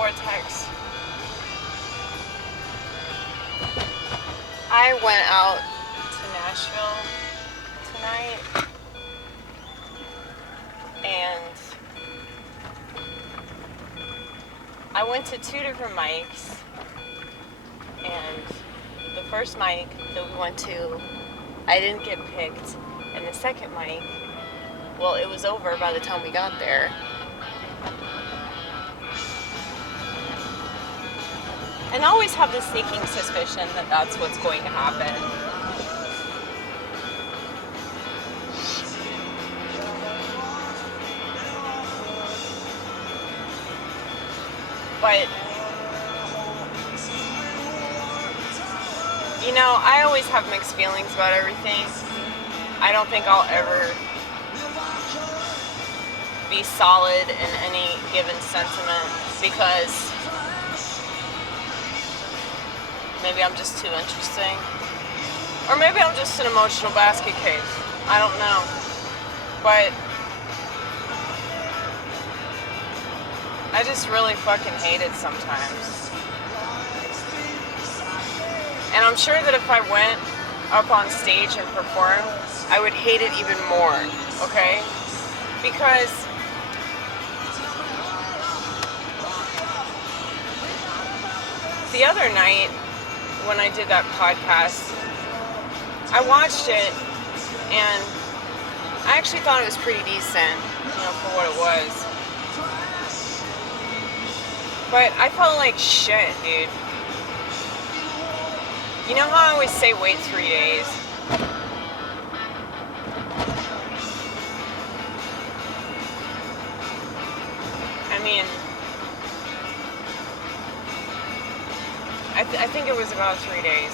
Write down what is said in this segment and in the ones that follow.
vortex. I went out to Nashville tonight, and I went to 2 different mics, and the first mic that we went to, I didn't get picked, and the second mic, well, it was over by the time we got there. And I always have this sneaking suspicion that that's what's going to happen. But, you know, I always have mixed feelings about everything. I don't think I'll ever be solid in any given sentiment because maybe I'm just too interesting. Or maybe I'm just an emotional basket case. I don't know. But I just really fucking hate it sometimes. And I'm sure that if I went up on stage and performed, I would hate it even more, okay? Because the other night when I did that podcast, I watched it and I actually thought it was pretty decent, you know, for what it was. But I felt like shit, dude. You know how I always say wait 3 days? I mean, I think it was about 3 days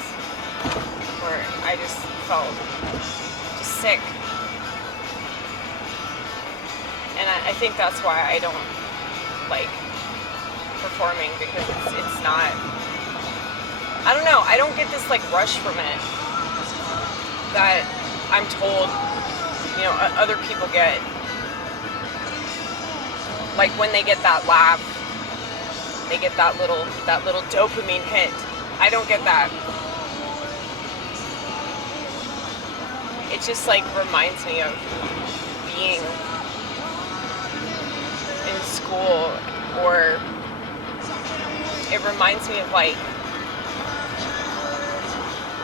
where I just felt just sick. And I think that's why I don't like performing, because it's not, I don't know, I don't get this like rush from it that I'm told, you know, other people get. Like when they get that laugh, they get that little dopamine hit. I don't get that. It just like reminds me of being in school, or it reminds me of like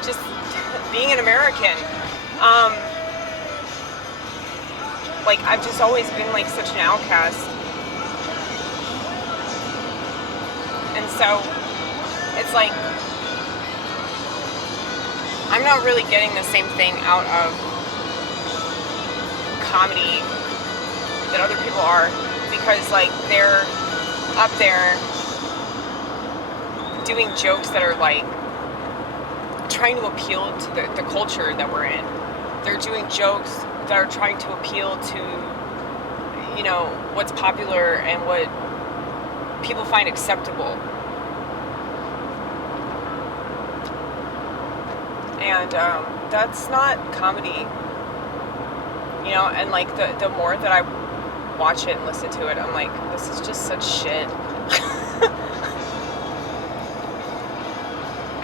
just being an American. Like I've just always been like such an outcast. And so it's like I'm not really getting the same thing out of comedy that other people are, because like they're up there doing jokes that are like trying to appeal to the culture that we're in. They're doing jokes that are trying to appeal to, you know, what's popular and what people find acceptable. And that's not comedy, you know. And like the more that I watch it and listen to it, I'm like, this is just such shit.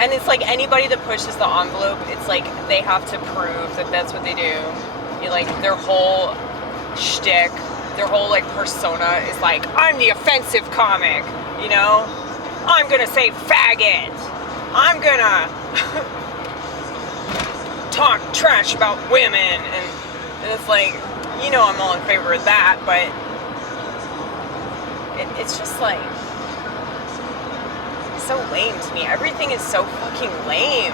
And it's like anybody that pushes the envelope, it's like they have to prove that that's what they do. You like their whole shtick, their whole like persona is like, I'm the offensive comic, you know? I'm gonna say faggot. I'm gonna talk trash about women, and it's like, you know, I'm all in favor of that, but it's just like so lame to me. Everything is so fucking lame.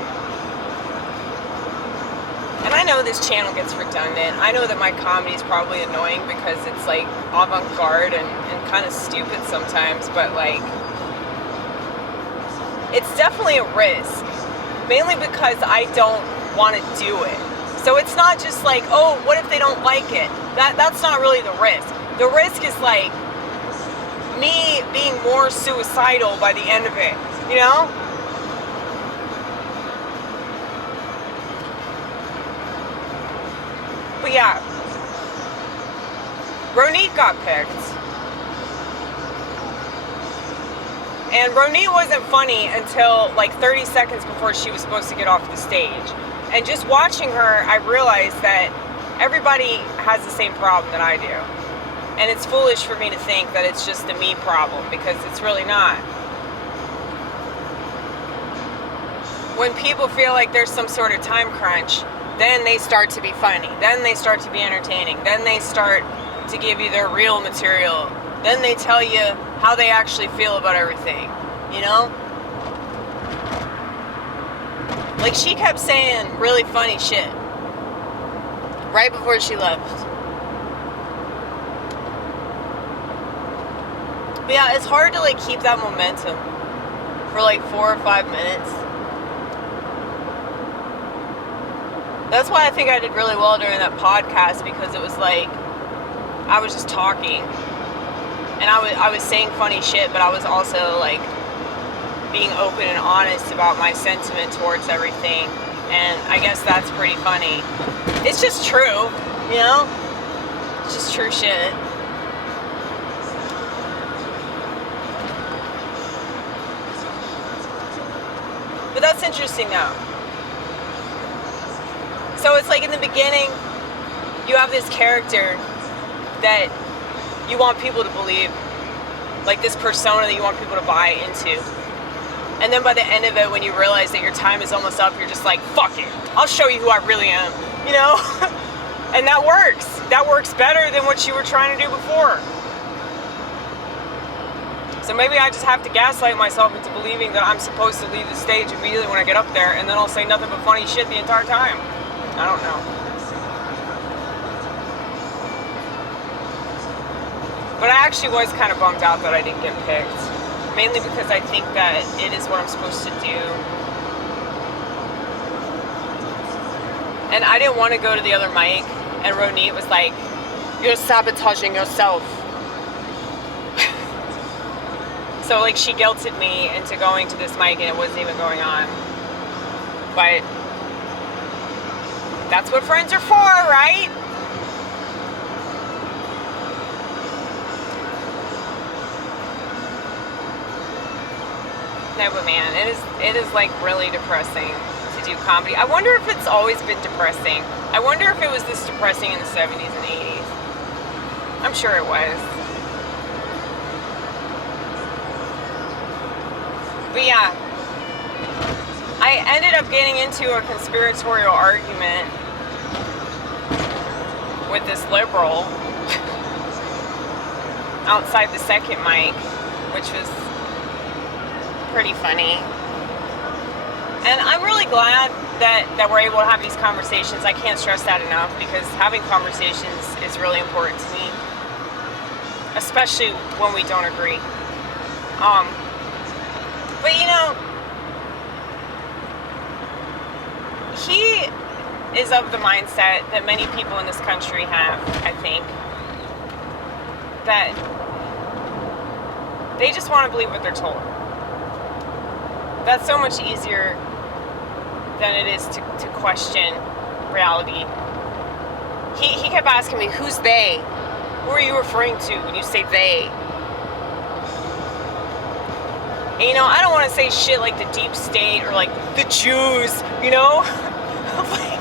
And I know this channel gets redundant. I know that my comedy is probably annoying because it's like avant-garde and kind of stupid sometimes, but like it's definitely a risk, mainly because I don't want to do it. So it's not just like, oh, what if they don't like it? That's not really the risk. The risk is like me being more suicidal by the end of it, you know? But yeah, Ronique got picked. And Ronit wasn't funny until like 30 seconds before she was supposed to get off the stage. And just watching her, I realized that everybody has the same problem that I do. And it's foolish for me to think that it's just a me problem, because it's really not. When people feel like there's some sort of time crunch, then they start to be funny. Then they start to be entertaining. Then they start to give you their real material. Then they tell you how they actually feel about everything, you know? Like, she kept saying really funny shit right before she left. But yeah, it's hard to like keep that momentum for like 4 or 5 minutes. That's why I think I did really well during that podcast, because it was like I was just talking. And I was saying funny shit, but I was also like being open and honest about my sentiment towards everything. And I guess that's pretty funny. It's just true, you know? It's just true shit. But that's interesting though. So it's like in the beginning, you have this character that you want people to believe, like this persona that you want people to buy into. And then by the end of it, when you realize that your time is almost up, you're just like, fuck it, I'll show you who I really am, you know? And that works. That works better than what you were trying to do before. So maybe I just have to gaslight myself into believing that I'm supposed to leave the stage immediately when I get up there, and then I'll say nothing but funny shit the entire time. I don't know. But I actually was kind of bummed out that I didn't get picked. Mainly because I think that it is what I'm supposed to do. And I didn't want to go to the other mic, and Ronit was like, you're sabotaging yourself. So like she guilted me into going to this mic, and it wasn't even going on. But that's what friends are for, right? No, but man, it is like really depressing to do comedy. I wonder if it's always been depressing. I wonder if it was this depressing in the 70s and 80s. I'm sure it was. But yeah, I ended up getting into a conspiratorial argument with this liberal outside the second mic, which was pretty funny. And I'm really glad that we're able to have these conversations. I can't stress that enough, because having conversations is really important to me, especially when we don't agree. But you know, he is of the mindset that many people in this country have, I think, that they just want to believe what they're told. That's so much easier than it is to question reality. He kept asking me, who's they? Who are you referring to when you say they? And, you know, I don't want to say shit like the deep state or like the Jews, you know? Like,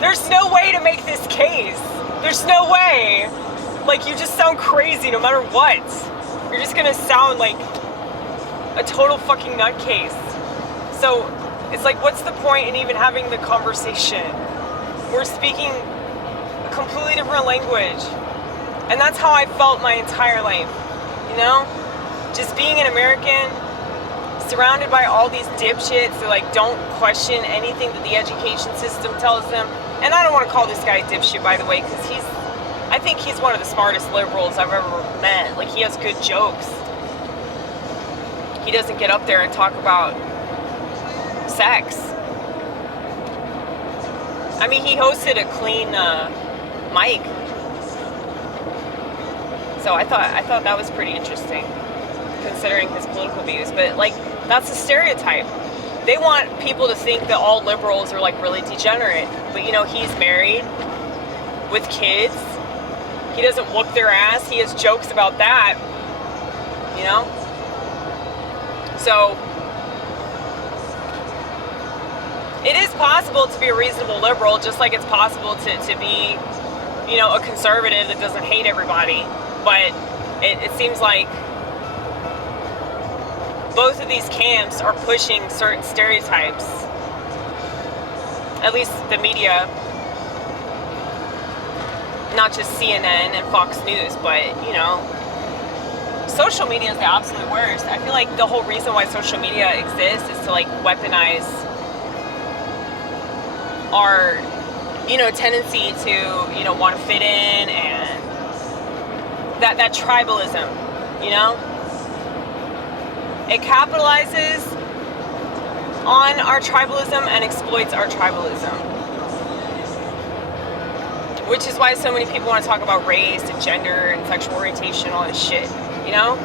there's no way to make this case. There's no way. Like, you just sound crazy no matter what. You're just gonna sound like a total fucking nutcase. So it's like, what's the point in even having the conversation? We're speaking a completely different language. And that's how I felt my entire life, you know? Just being an American, surrounded by all these dipshits that like don't question anything that the education system tells them. And I don't want to call this guy a dipshit, by the way, because I think he's one of the smartest liberals I've ever met. Like, he has good jokes. He doesn't get up there and talk about sex. I mean, he hosted a clean mic. So I thought that was pretty interesting, considering his political views. But like, that's a stereotype. They want people to think that all liberals are like really degenerate. But you know, he's married with kids. He doesn't whoop their ass. He has jokes about that, you know? So it is possible to be a reasonable liberal, just like it's possible to be, you know, a conservative that doesn't hate everybody. But it seems like both of these camps are pushing certain stereotypes. At least the media, not just CNN and Fox News, but, you know, social media is the absolute worst. I feel like the whole reason why social media exists is to, like, weaponize our, you know, tendency to, you know, want to fit in, and that tribalism, you know? It capitalizes on our tribalism and exploits our tribalism. Which is why so many people want to talk about race and gender and sexual orientation, all this shit, you know?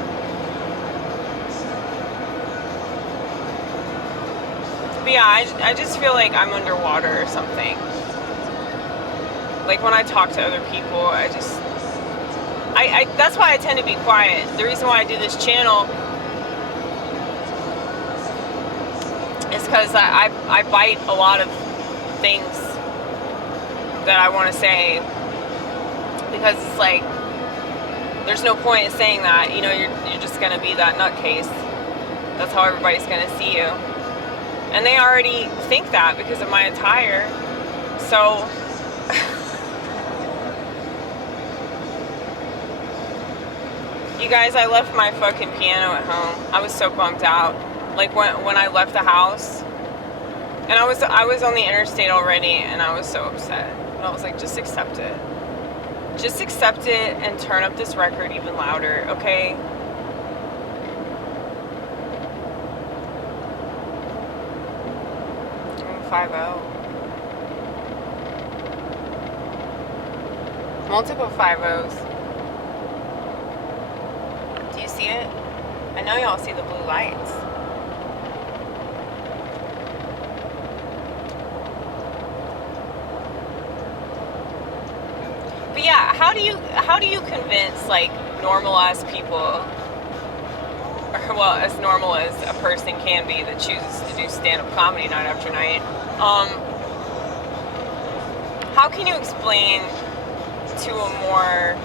But yeah, I just feel like I'm underwater or something. Like when I talk to other people, that's why I tend to be quiet. The reason why I do this channel is because I bite a lot of things that I want to say, because it's like, there's no point in saying that, you know, you're just going to be that nutcase. That's how everybody's going to see you. And they already think that because of my attire. So, you guys, I left my fucking piano at home. I was so bummed out. Like when I left the house, and I was on the interstate already, and I was so upset. And I was like, just accept it. Just accept it and turn up this record even louder, okay? I'm 5-0. Multiple 5-0s. Do you see it? I know y'all see the blue lights. But yeah, how do you convince, like, normal ass people, or, well, as normal as a person can be that chooses to do stand-up comedy night after night, how can you explain to a more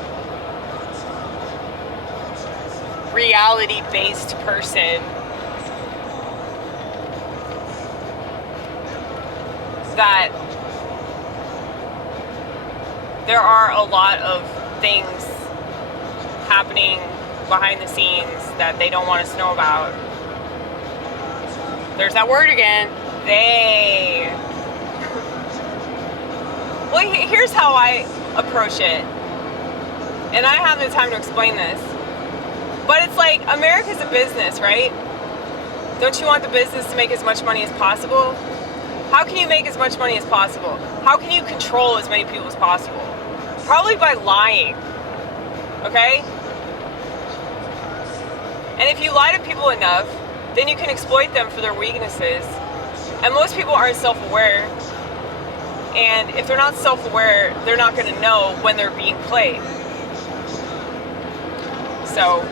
reality-based person that there are a lot of things happening behind the scenes that they don't want us to know about? There's that word again. They. Well, here's how I approach it. And I have the time to explain this. But it's like, America's a business, right? Don't you want the business to make as much money as possible? How can you make as much money as possible? How can you control as many people as possible? Probably by lying, okay? And if you lie to people enough, then you can exploit them for their weaknesses. And most people aren't self-aware. And if they're not self-aware, they're not going to know when they're being played. So,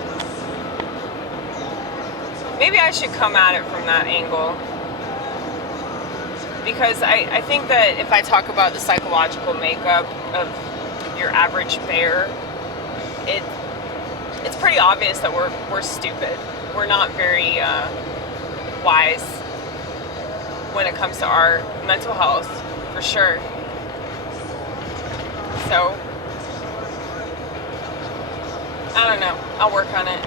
maybe I should come at it from that angle. Because I think that if I talk about the psychological makeup of your average bear, it's pretty obvious that we're stupid. We're not very wise when it comes to our mental health, for sure. So, I don't know. I'll work on it.